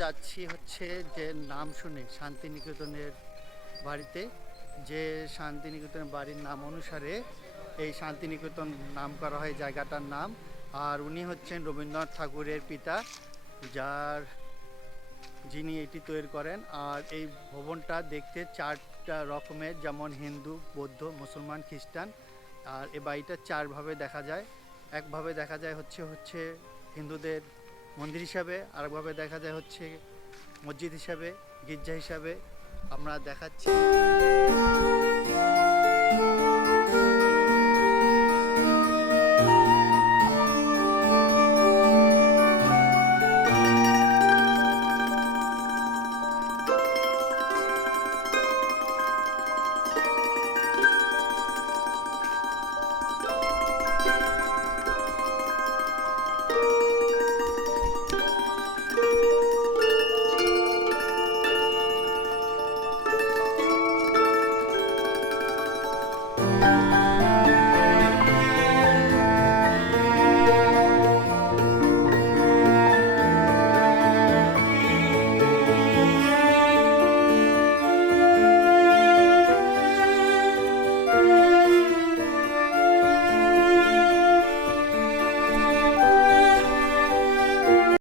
যাচ্ছি হচ্ছে যে নাম শুনে শান্তিনিকেতনের বাড়িতে, যে শান্তিনিকেতনের বাড়ির নাম অনুসারে এই শান্তিনিকেতন নাম করা হয় জায়গাটার নাম। আর উনি হচ্ছেন রবীন্দ্রনাথ ঠাকুরের পিতা, যার যিনি এটি তৈরি করেন। আর এই ভবনটা দেখতে চারটা রকমের, যেমন হিন্দু, বৌদ্ধ, মুসলমান, খ্রিস্টান। আর এ বাড়িটা চারভাবে দেখা যায়। একভাবে দেখা যায় হচ্ছে হচ্ছে হিন্দুদের মন্দির হিসাবে, আরেকভাবে দেখা যায় হচ্ছে মসজিদ হিসাবে, গির্জা হিসাবে। আমরা দেখাচ্ছি।